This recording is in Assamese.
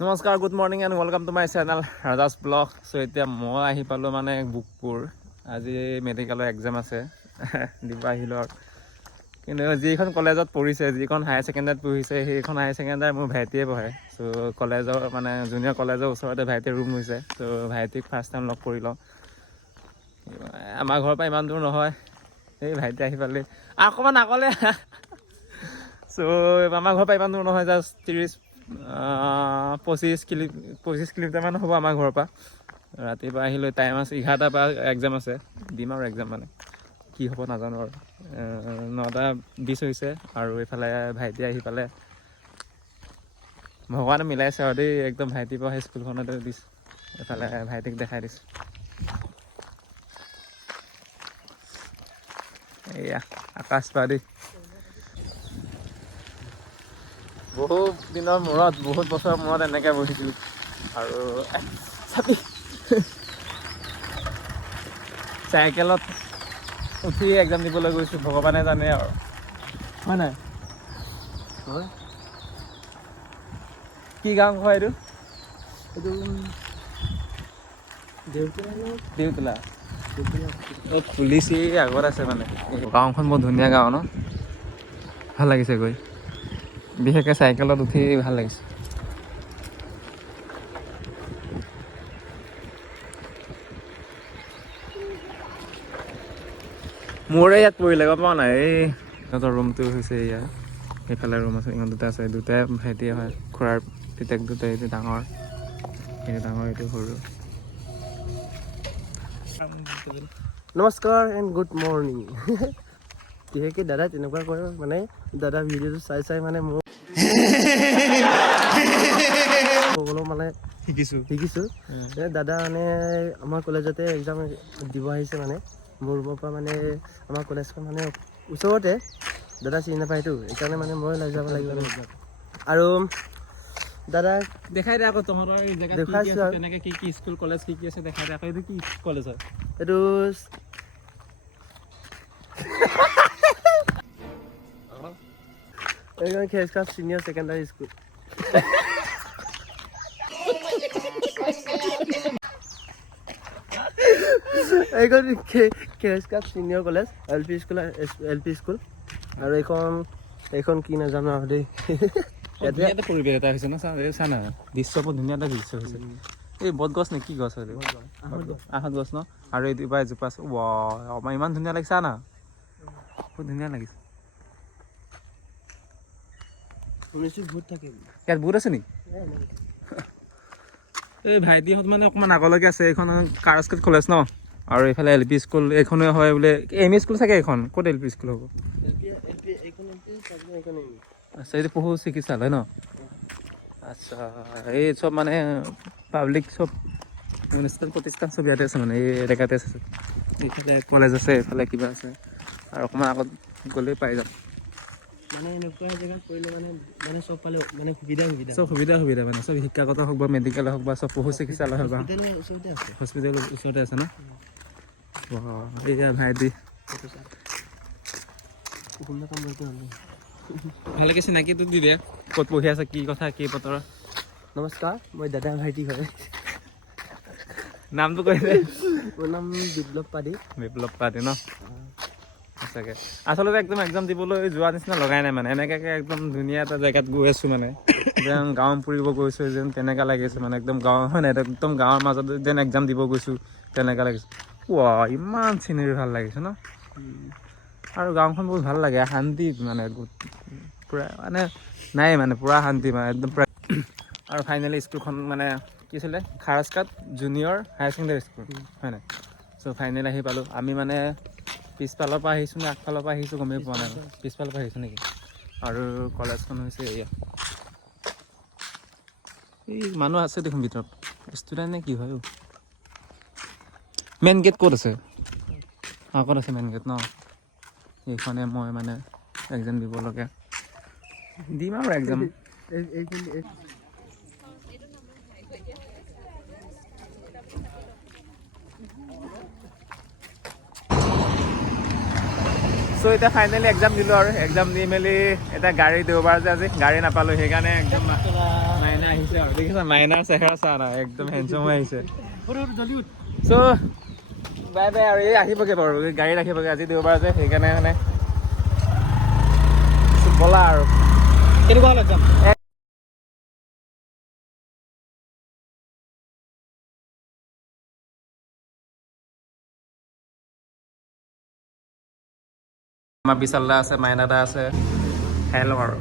নমস্কাৰ good morning and welcome to my channel Rajas blog চ' এতিয়া মই আহি পালোঁ মানে বুকপুৰ আজি মেডিকেলৰ এক্সাম আছে। আৰু। কিন্তু যিখন কলেজত পঢ়িছে যিখন হায়াৰ ছেকেণ্ডেৰীত পঢ়িছে সেইখন হায়াৰ ছেকেণ্ডেৰী মোৰ ভাইটিয়ে পঢ়ে। চ' কলেজৰ মানে জুনিয়ৰ কলেজৰ ওচৰতে ভাইটিয়ে ৰুম লৈছে চ' ভাইটিক ফাৰ্ষ্ট টাইম লগ কৰি লওঁ। আমাৰ ঘৰৰ পৰা ইমান দূৰ নহয়। এই ভাইটি আহি পালে। অকণমান আগলৈ। চ' আমাৰ ঘৰৰ পৰা ইমান দূৰ নহয় জাষ্ট ত্ৰিছ পঁচিছ কিলো পঁচিছ কিলোমিটাৰমান হ'ব আমাৰ ঘৰৰ পৰা। ৰাতিপুৱা আহিলৈ টাইম আছে এঘাৰটাৰ পৰা এক্সাম আছে। দিম আৰু এক্সাম মানে। কি হ'ব নাজানো আৰু। নটা বিছ হৈছে আৰু এইফালে ভাইটি আহি পালে। ভগৱানে মিলাইছে আৰু দেই একদম ভাইটি পঢ়া স্কুলখনতে দিছোঁ। এইফালে ভাইটিক দেখাই দিছোঁ। এয়া আকাশ পা দেই বহুত দিনৰ মূৰত বহুত বছৰৰ মূৰত এনেকৈ বহিছিলোঁ। আৰু চাবি। চাইকেলত উঠি এক্সাম দিবলৈ গৈছোঁ ভগৱানে জানে আৰু। হয় নাই? হয়। কি গাঁও হয় এইটো? এইটো দেউতা দেউতলা অ' পুলিচি আগত আছে মানে। গাঁওখন বৰ ধুনীয়া গাঁও ন? ভালো লাগিছে গৈ। বিশেষকৈ চাইকেলত উঠি ভাল লাগিছে। মোৰে ইয়াত পৰিলে গম পাওঁ নাই? এই সিহঁতৰ ৰুমটো হৈছে এয়া সেইফালে ৰুম আছে ইহঁত দুটা আছে। দুটাই ভাইটিয়ে হয় খুৰাৰ পিতেক দুটাই এইটো ডাঙৰ। এইটো ডাঙৰ এইটো সৰু। নমস্কাৰ এণ্ড গুড মৰ্ণিং বিশেষকৈ দাদাই তেনেকুৱা কৰে মানে দাদা ভিডিঅ'টো চাই চাই মানে মোৰ ক'বলৈ মানে শিকিছোঁ? শিকিছোঁ। দাদা মানে আমাৰ কলেজতে এক্সাম দিব আহিছে মানে। মোৰ ৰুমৰ পৰা মানে আমাৰ কলেজখন মানে ওচৰতে। দাদা চিনি নাপায়তো সেইকাৰণে মানে মই লৈ যাব লাগিব। আৰু দাদা দেখাই দে আকৌ তহঁতৰ দেখাইছোঁ। তেনেকে কি কি স্কুল কলেজ কি কি আছে দেখাই দে আকৌ। এইটো কি কলেজ হয়? এইটো এইখন খেজকাপ চিনিয়ৰ ছেকেণ্ডাৰী স্কুল এইখন খেজকাপ senior college L P school L P school. আৰু এইখন এইখন কি নাজানো আৰু দেই। পৰিৱেশ এটা হৈছে ন চা না দৃশ্য বৰ ধুনীয়া এটা দৃশ্য হৈছে। এই বট গছ নে কি গছ হয়? আহঁত গছ। ন? আৰু এইজোপা এজোপা আছে আমাৰ ইমান ধুনীয়া লাগিছে না বহুত ধুনীয়া লাগিছে। ইয়াত বহুত আছে নেকি এই ভাইটিহঁত মানে অকণমান আগলৈকে আছে এইখন কাৰাস্কেট কলেজ ন? আৰু এইফালে এল পি স্কুল এইখনে হয় বোলে এম ই স্কুল চাগে এইখন? ক'ত এল পি স্কুল হ'ব? আচ্ছা এইটো পশু চিকিৎসালয় ন? আচ্ছা এই চব মানে পাব্লিক চব অনুষ্ঠান প্ৰতিষ্ঠান চব ইয়াতে আছে মানে এই এলেকাতে আছে। এইফালে কলেজ আছে এইফালে কিবা আছে। আৰু অকণমান আগত গ'লেই পাই যাম। মানে এনেকুৱা জেগাত পৰিলে মানে মানে চব ফালে মানে সুবিধা সুবিধা। চব সুবিধা সুবিধা মানে চব শিক্ষাগত হওক বা মেডিকেল হওক বা চব পশু চিকিৎসালয় হওক বা ওচৰতে আছে। হস্পিটেলৰ ওচৰতে আছে ন? ৱাহ, ভাইটি। ভালকৈ চিনাকিটো দি দে ক'ত পঢ়ি আছে কি কথা কি বতৰ? নমস্কাৰ মই দাদা ভাইটি হয়। নামটো কৈ মোৰ নাম বিপ্লৱ পাদি বিপ্লৱ পাতি ন? সঁচাকৈ আচলতে একদম এক্সাম দিবলৈ যোৱা নিচিনা লগাই নাই মানে। এনেকুৱাকৈ একদম ধুনীয়া এটা জেগাত গৈ আছোঁ মানে। যেন গাঁও ফুৰিব গৈছোঁ, যেন তেনেকুৱা লাগিছে মানে। একদম গাঁও হয় নাই একদম গাঁৱৰ মাজত যেন এক্সাম দিব গৈছোঁ তেনেকুৱা লাগিছে ৱা ইমান চিনেৰি ভালো লাগিছে ন? আৰু গাঁওখন বহুত ভালো লাগে, শান্তি মানে পূৰা মানে নাই মানে পূৰা শান্তি মানে একদম পূৰা। আৰু ফাইনেলি স্কুলখন মানে কি আছিলে? Kharajkat junior higher secondary school হয় নাই? চ' ফাইনেল আহি পালোঁ। আমি মানে পিছফালৰ পৰা আহিছোঁ নে আগফালৰ পৰা আহিছোঁ গমেই পোৱা নাই। পিছফালৰ পৰা। আহিছোঁ নেকি? আৰু কলেজখন হৈছে এয়া এই মানুহ আছে দেখোন ভিতৰত। ষ্টুডেণ্ট নে কি হয় মেইন গেট ক'ত আছে? অঁ ক'ত আছে মেইন গেট ন? এইখনে মই মানে এক্সাম দিবলগীয়া দিম আৰু এক্সাম চ' এতিয়া ফাইনেলি এক্সাম দিলোঁ আৰু। এক্সাম দি মেলি এতিয়া গাড়ী দেওবাৰ যে আজি, গাড়ী নাপালোঁ, সেইকাৰণে একদম মাইনা আহিছে দেখিছা, মাইনাৰ চেহেৰা চা না, একদম হেণ্ডচম হৈ আহিছে। চ' বাই বাই আৰু, এই আহিবগৈ বাৰু গাড়ীত আহিবগৈ। আজি দেওবাৰ যে, সেইকাৰণে মানে ব'লা আৰু। কেনেকুৱা হ'ল একজাম আমাৰ বিশালদা আছে মাইনাদা আছে। হেল আৰু।